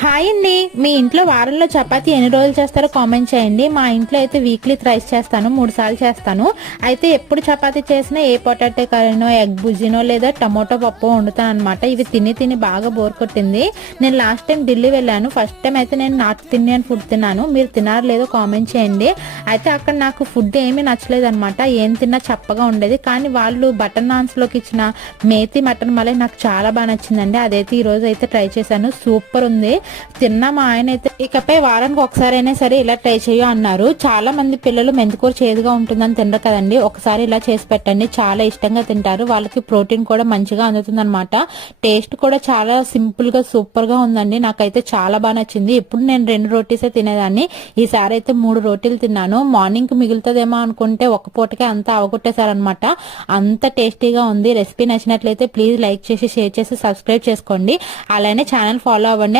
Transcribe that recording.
Hi అండి, మీ ఇంట్లో వారంలో చపాతీ ఎన్ని రోజులు చేస్తారో కామెంట్ చేయండి. మా ఇంట్లో అయితే వీక్లీ థ్రైస్ చేస్తాను, 3 సార్లు చేస్తాను. అయితే ఎప్పుడు చపాతీ చేసినా ఏ పొటాటో కర్రీనో, ఎగ్ బుజ్జినో లేదా టమోటో పప్పు వండుతాను అనమాట. ఇవి తిని తిని బాగా బోర్ కొట్టింది. నేను లాస్ట్ టైం ఢిల్లీ వెళ్ళాను. ఫస్ట్ టైం అయితే నేను నార్త్ ఇండియన్ ఫుడ్ తిన్నాను. మీరు తినారో లేదో కామెంట్ చేయండి. అయితే అక్కడ నాకు ఫుడ్ ఏమీ నచ్చలేదు అనమాట. ఏం తిన్నా చప్పగా ఉండేది. కానీ వాళ్ళు బటర్ నాన్స్లోకి ఇచ్చిన మేతి మటన్ మళ్ళీ నాకు చాలా బాగా నచ్చిందండి. అదైతే ఈ రోజు అయితే ట్రై చేశాను, సూపర్ ఉంది. తిన్నా. మా ఆయన అయితే ఇకపై వారానికి ఒకసారి అయినా సరే ఇలా ట్రై చేయు అన్నారు. చాలా మంది పిల్లలు మెంతికూర చేదుగా ఉంటుందని తినరు కదండి. ఒకసారి ఇలా చేసి పెట్టండి, చాలా ఇష్టంగా తింటారు. వాళ్ళకి ప్రోటీన్ కూడా మంచిగా అందుతుంది అనమాట. టేస్ట్ కూడా చాలా సింపుల్ గా సూపర్ గా ఉందండి. నాకైతే చాలా బాగా నచ్చింది. ఇప్పుడు నేను 2 రోటీసే తినేదాన్ని, ఈసారి అయితే 3 రోటీలు తిన్నాను. మార్నింగ్ కి మిగులుతుందేమో అనుకుంటే ఒక పూటకే అంతా అవగొట్టేశారనమాట. అంత టేస్టీగా ఉంది. రెసిపీ నచ్చినట్లయితే ప్లీజ్ లైక్ చేసి, షేర్ చేసి, సబ్స్క్రైబ్ చేసుకోండి. అలానే ఛానల్ ఫాలో అవ్వండి.